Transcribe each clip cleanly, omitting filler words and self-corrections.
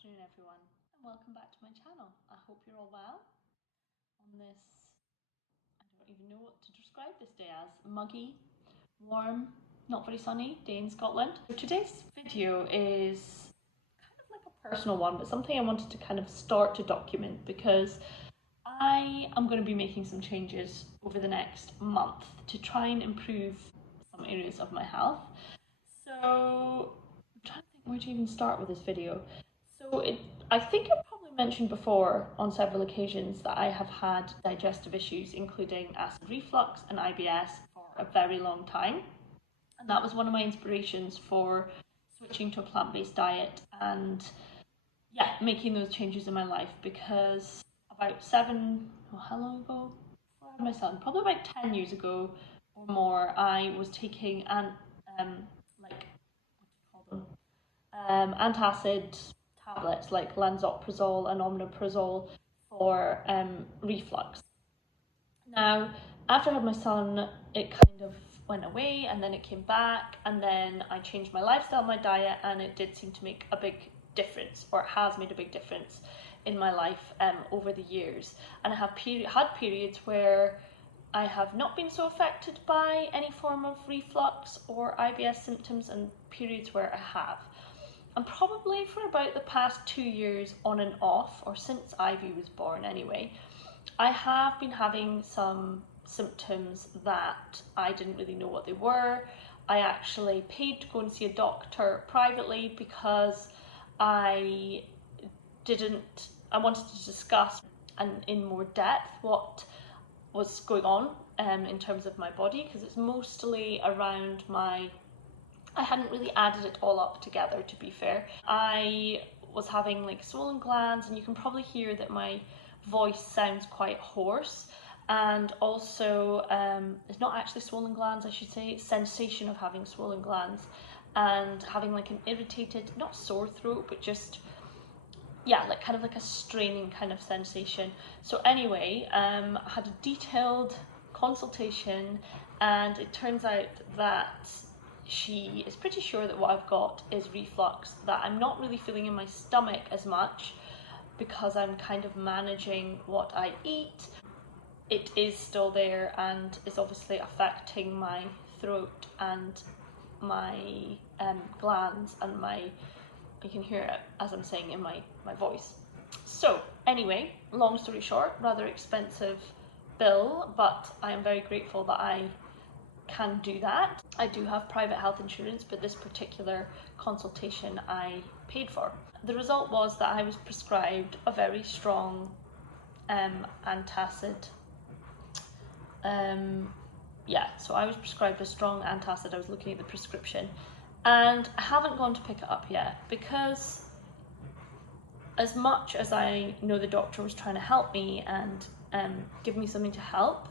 afternoon everyone, and welcome back to my channel. I hope you're all well on this, I don't even know what to describe this day as, muggy, warm, not very sunny day in Scotland. So today's video is kind of like a personal one, but something I wanted to kind of start to document because I am going to be making some changes over the next month to try and improve some areas of my health. So I'm trying to think where to even start with this video. I think I've probably mentioned before on several occasions that I have had digestive issues, including acid reflux and IBS, for a very long time. And that was one of my inspirations for switching to a plant-based diet and making those changes in my life, because about how long ago? Before I had my son, probably about 10 years ago or more, I was taking antacid tablets like lansoprazole and omeprazole for reflux. Now, after I had my son, it kind of went away and then it came back, and then I changed my lifestyle, my diet, and it did seem to make a big difference, or it has made a big difference in my life over the years. And I have had periods where I have not been so affected by any form of reflux or IBS symptoms, and periods where I have. And probably for about the past 2 years on and off, or since Ivy was born anyway, I have been having some symptoms that I didn't really know what they were. I actually paid to go and see a doctor privately because I wanted to discuss and in more depth what was going on in terms of my body, because it's mostly around I hadn't really added it all up together, to be fair. I was having like swollen glands, and you can probably hear that my voice sounds quite hoarse, and also it's not actually swollen glands, I should say, it's sensation of having swollen glands and having like an irritated, not sore throat, but just like kind of like a straining kind of sensation. So anyway, I had a detailed consultation, and it turns out that she is pretty sure that what I've got is reflux, that I'm not really feeling in my stomach as much because I'm kind of managing what I eat. It is still there and is obviously affecting my throat and my glands, and you can hear it as I'm saying in my voice. So anyway, long story short, rather expensive bill, but I am very grateful that I can do that. I do have private health insurance, but this particular consultation I paid for. The result was that I was prescribed a very strong antacid. So I was prescribed a strong antacid. I was looking at the prescription, and I haven't gone to pick it up yet, because as much as I know the doctor was trying to help me and give me something to help,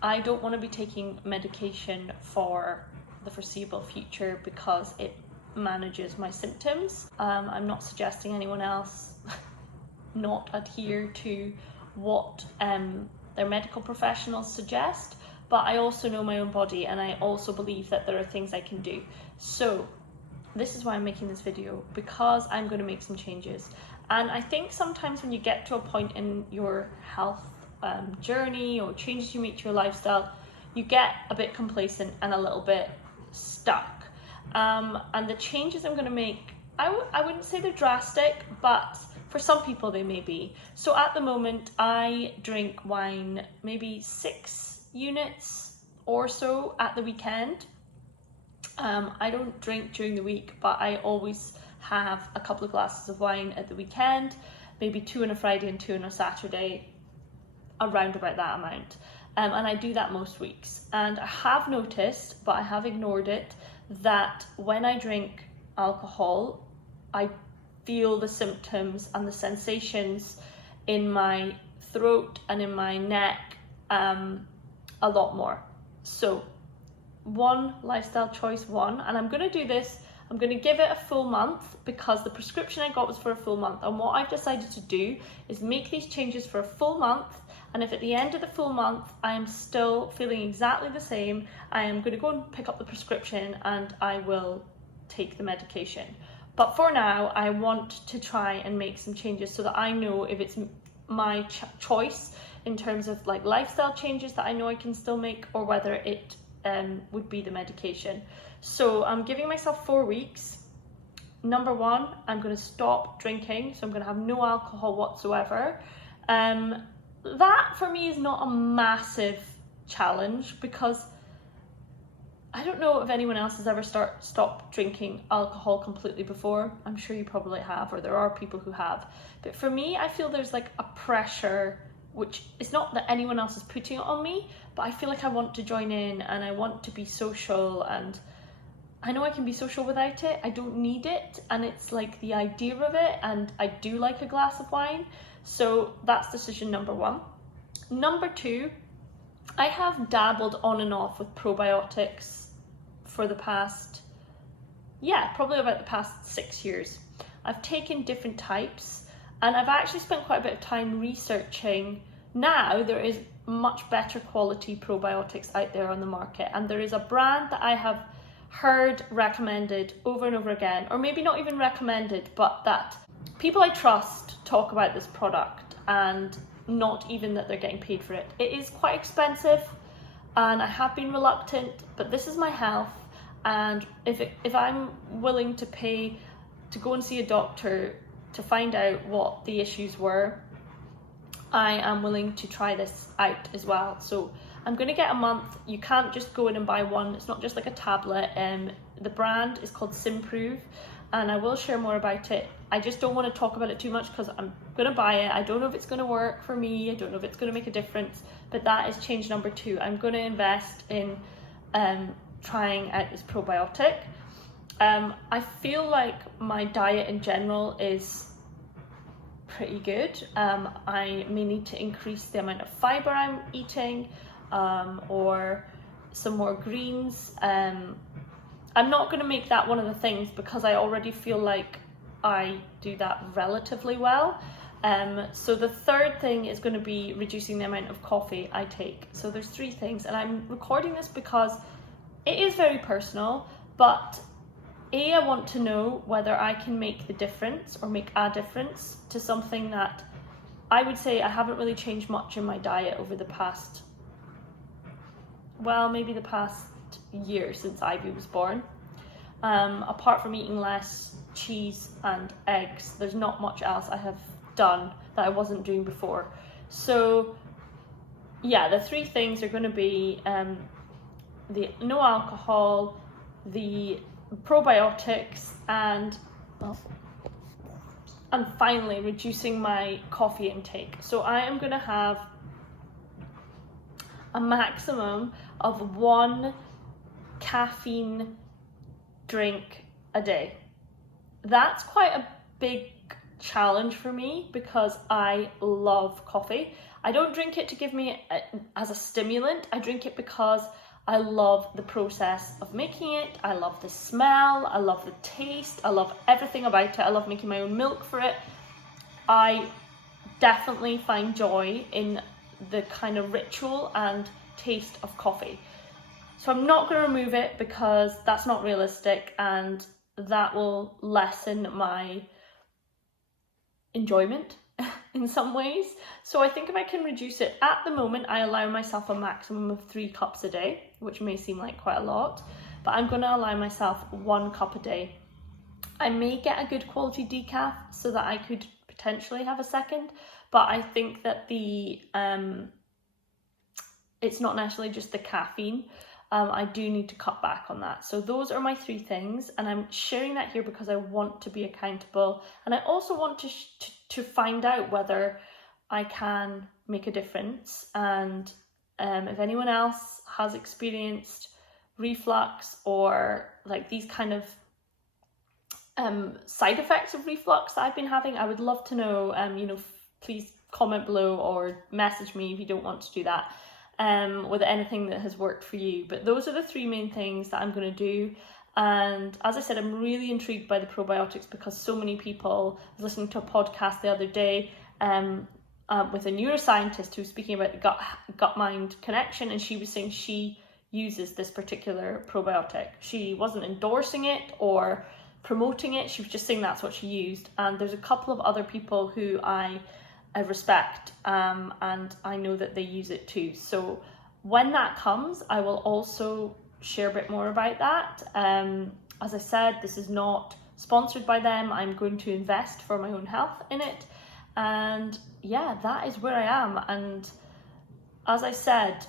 I don't want to be taking medication for the foreseeable future because it manages my symptoms. I'm not suggesting anyone else not adhere to what their medical professionals suggest, but I also know my own body, and I also believe that there are things I can do. So this is why I'm making this video, because I'm going to make some changes. And I think sometimes when you get to a point in your health journey or changes you make to your lifestyle, you get a bit complacent and a little bit stuck. And the changes I'm going to make, I wouldn't say they're drastic, but for some people they may be. So at the moment I drink wine maybe 6 units or so at the weekend. I don't drink during the week, but I always have a couple of glasses of wine at the weekend, maybe 2 on a Friday and 2 on a Saturday, around about that amount. And I do that most weeks. And I have noticed, but I have ignored it, that when I drink alcohol, I feel the symptoms and the sensations in my throat and in my neck a lot more. So one lifestyle choice, and I'm going to do this, I'm going to give it a full month, because the prescription I got was for a full month, and what I've decided to do is make these changes for a full month. And if at the end of the full month I am still feeling exactly the same, I am going to go and pick up the prescription and I will take the medication. But for now, I want to try and make some changes so that I know if it's my choice in terms of like lifestyle changes that I know I can still make, or whether it would be the medication. So I'm giving myself 4 weeks. Number one, I'm going to stop drinking, so I'm going to have no alcohol whatsoever. That for me is not a massive challenge, because I don't know if anyone else has ever stopped drinking alcohol completely before. I'm sure you probably have, or there are people who have. But for me, I feel there's like a pressure, which it's not that anyone else is putting it on me, but I feel like I want to join in and I want to be social, and I know I can be social without it. I don't need it, and it's like the idea of it, and I do like a glass of wine. So that's decision number one. Number two, I have dabbled on and off with probiotics for the past, probably about the past 6 years. I've taken different types, and I've actually spent quite a bit of time researching. Now there is much better quality probiotics out there on the market, and there is a brand that I have heard recommended over and over again, or maybe not even recommended, but that people I trust talk about this product, and not even that they're getting paid for it. It is quite expensive, and I have been reluctant, but this is my health, and if I'm willing to pay to go and see a doctor to find out what the issues were, I am willing to try this out as well. So I'm going to get a month. You can't just go in and buy one. It's not just like a tablet. The brand is called Simprove, and I will share more about it. I just don't want to talk about it too much because I'm going to buy it. I don't know if it's going to work for me. I don't know if it's going to make a difference, but that is change number two. I'm going to invest in trying out this probiotic. I feel like my diet in general is pretty good. I may need to increase the amount of fiber I'm eating, or some more greens. I'm not going to make that one of the things because I already feel like I do that relatively well. So the third thing is going to be reducing the amount of coffee I take. So there's 3 things, and I'm recording this because it is very personal, but I want to know whether I can make the difference or make a difference to something that I would say I haven't really changed much in my diet over the past, maybe the past year since Ivy was born. Apart from eating less cheese and eggs, there's not much else I have done that I wasn't doing before. So the 3 things are going to be the no alcohol, the probiotics, and finally reducing my coffee intake. So I am going to have a maximum of 1 caffeine drink a day. That's quite a big challenge for me because I love coffee. I don't drink it to give me as a stimulant. I drink it because I love the process of making it. I love the smell. I love the taste. I love everything about it. I love making my own milk for it. I definitely find joy in the kind of ritual and taste of coffee. So I'm not going to remove it because that's not realistic, and that will lessen my enjoyment in some ways. So I think if I can reduce it, at the moment I allow myself a maximum of 3 cups a day, which may seem like quite a lot, but I'm going to allow myself 1 cup a day. I may get a good quality decaf so that I could potentially have a second, but I think that it's not necessarily just the caffeine. I do need to cut back on that. So those are my 3 things, and I'm sharing that here because I want to be accountable, and I also want to find out whether I can make a difference. And if anyone else has experienced reflux or like these kind of side effects of reflux that I've been having, I would love to know. Please comment below or message me if you don't want to do that. With anything that has worked for you. But those are the 3 main things that I'm going to do. And as I said, I'm really intrigued by the probiotics because so many people, I was listening to a podcast the other day with a neuroscientist who was speaking about the gut-mind connection, and she was saying she uses this particular probiotic. She wasn't endorsing it or promoting it. She was just saying that's what she used. And there's a couple of other people who I respect, and I know that they use it too. So when that comes, I will also share a bit more about that. As I said, this is not sponsored by them. I'm going to invest for my own health in it. And yeah, that is where I am. And as I said,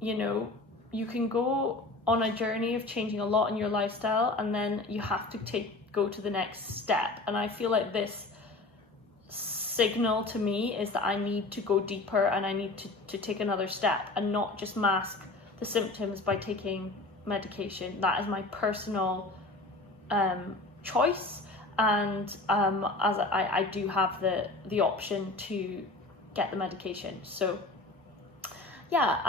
you know, you can go on a journey of changing a lot in your lifestyle, and then you have to go to the next step. And I feel like this signal to me is that I need to go deeper, and I need to take another step and not just mask the symptoms by taking medication. That is my personal choice, and as I do have the option to get the medication. So yeah,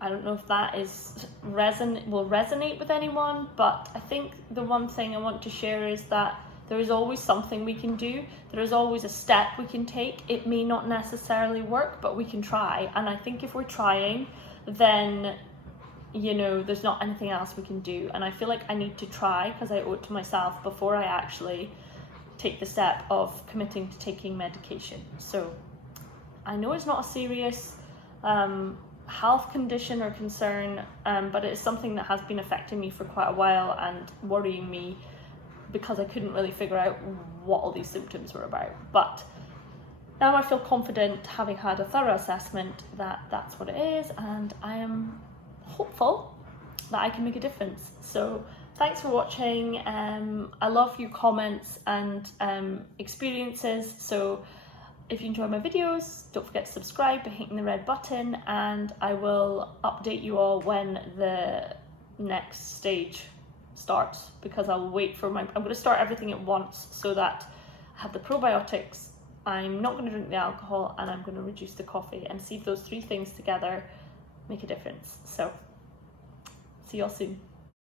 I don't know if that will resonate with anyone, but I think the one thing I want to share is that there is always something we can do. There is always a step we can take. It may not necessarily work, but we can try. And I think if we're trying, then, you know, there's not anything else we can do. And I feel like I need to try, because I owe it to myself before I actually take the step of committing to taking medication. So I know it's not a serious health condition or concern, but it is something that has been affecting me for quite a while and worrying me, because I couldn't really figure out what all these symptoms were about. But now I feel confident, having had a thorough assessment, that that's what it is, and I am hopeful that I can make a difference. So thanks for watching. I love your comments and experiences. So if you enjoy my videos, don't forget to subscribe by hitting the red button, and I will update you all when the next stage starts, because I'll wait for I'm going to start everything at once so that I have the probiotics, I'm not going to drink the alcohol, and I'm going to reduce the coffee, and see if those three things together make a difference. So see you all soon.